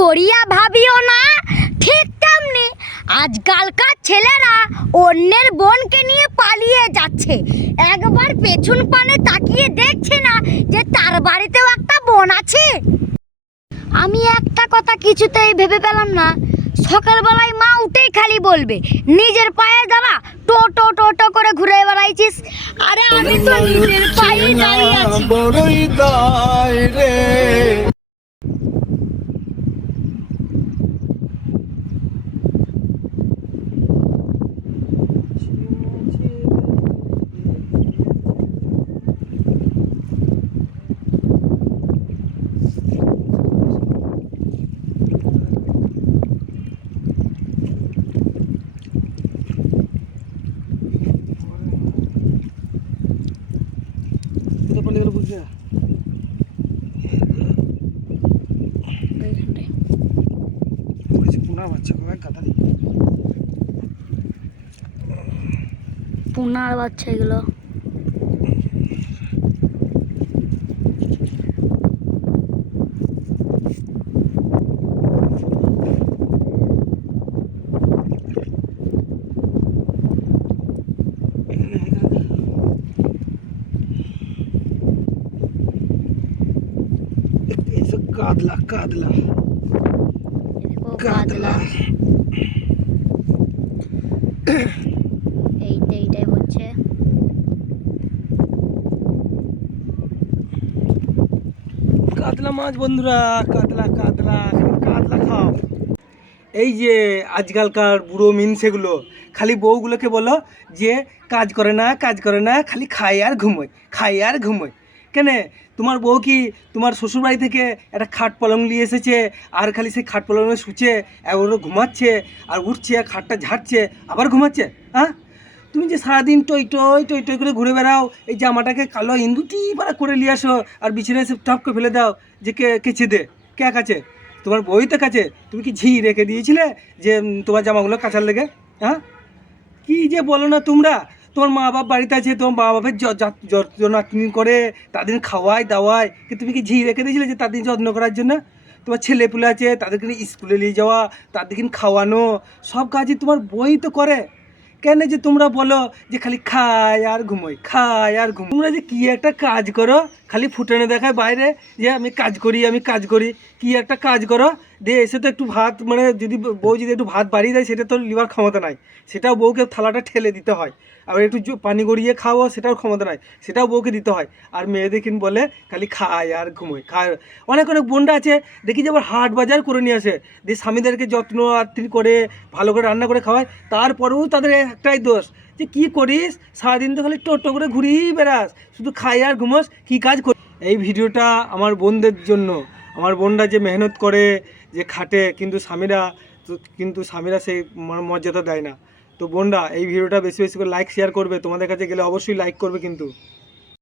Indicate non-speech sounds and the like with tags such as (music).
করিয়া ভাবিও না। ঠিক তেমনি আজকালকার ছেলেরা অন্যের বোনকে নিয়ে পালিয়ে যাচ্ছে। একবার পেছন পানে তাকিয়ে দেখছে না যে তার বাড়িতেও একটা বোন আছে। আমি একটা কথা কিছুতেই ভেবে পেলাম না। সকালবেলায় মা উঠেই খালি বলবে, নিজের পায়ে দাঁড়া টো টো টো টো করে ঘুরে বেড়াইছিস। আরে আমি তো নিজের পায়ে দাঁড়িয়ে আছি বড়ই দায় রে কোথায় পালিয়ে গেল বুঝলি না কিছু পুনা বাচ্চা কবে গাদা দিই পুনার বাচ্চা এগুলো। কাদলা কাদলা। কাতলা (coughs) এইটা এইটাই হচ্ছে। কাতলা মাছ বন্ধুরা কাতলা কাতলা কাতলা খাও। এই যে আজকালকার বুড়ো মিনসেগুলো খালি বউগুলোকে বলো যে কাজ করে না কাজ করে না খালি খায় আর ঘুমোয় খায় আর ঘুমোয়। কেন? তোমার বউ কি তোমার শ্বশুরবাড়ি থেকে একটা খাট পলং নিয়ে এসেছে, আর খালি সেই খাট পলঙে শুচ্ছে এগুলো ঘুমাচ্ছে, আর উঠছে খাটটা ঝাড়ছে, আবার ঘুমাচ্ছে হ্যাঁ? তুমি যে সারাদিন টই টই টই টই করে ঘুরে বেড়াও, এই জামাটাকে কালো ইন্দুটি পাড়া করে নিয়ে আসো, আর বিছানায় সে টপ করে ফেলে দাও, যে কে কেচে দে, কে কাছে? তোমার বই তো কাছে, তুমি কি ঝি রেখে দিয়েছিলে যে তোমার জামাগুলো কাচার লেগে হ্যাঁ? কি যে বলো না তোমরা তোমার মা বাপ বাড়িতে আছে, তোমার মা বাপের যত্ন যত্ন করে, তাদের খাওয়ায়, দাওয়ায়, কি তুমি কি ঝি রেখে দিয়েছিলে যে তাদের যত্ন করার জন্য? তোমার ছেলে পুলে আছে, তাদেরকে স্কুলে নিয়ে যাওয়া তাদেরকে খাওয়ানো, সব কাজই তোমার বই তো করে। কেন যে তোমরা বলো যে খালি খায় আর ঘুমোই খায় আর ঘুমোই তোমরা যে কী একটা কাজ করো, খালি ফুটানো দেখায় বাইরে যে আমি কাজ করি, আমি কাজ করি, কি একটা কাজ করো দিয়ে এসে তো একটু ভাত মানে যদি বউ যদি একটু ভাত বাড়িয়ে দেয়, সেটা তো লিভার ক্ষমতা নাই। সেটাও বউকে থালাটা ঠেলে দিতে হয়। আবার একটু পানি গড়িয়ে খাওয়া, সেটাও ক্ষমতা নাই। সেটাও বউকে দিতে হয়। আর মেয়েদের কিন বলে, খালি খায় আর ঘুমোয়। খায়। অনেক অনেক বোনরা আছে, দেখি যে আবার হাট বাজার করে নিয়ে আসে। দিয়ে স্বামীদেরকে যত্ন আত্মি করে, ভালো করে রান্না করে খাওয়ায়। তারপরেও তাদের একটাই দোষ, যে কী করিস? সারাদিন তো খালি টোটো করে ঘুরিয়েই বেড়াস। শুধু খাই আর ঘুমোস, কী কাজ কর? এই ভিডিওটা আমার বোনদের জন্য। আমার বোনরা যে মেহনত করে যে খাটে কিন্তু স্বামীরা কিন্তু স্বামীরা সেই মর্যাদা দেয় না। তো বোনরা, এই ভিডিওটা বেশি বেশি করে লাইক শেয়ার করবে। তোমাদের কাছে গেলে অবশ্যই লাইক করবে কিন্তু।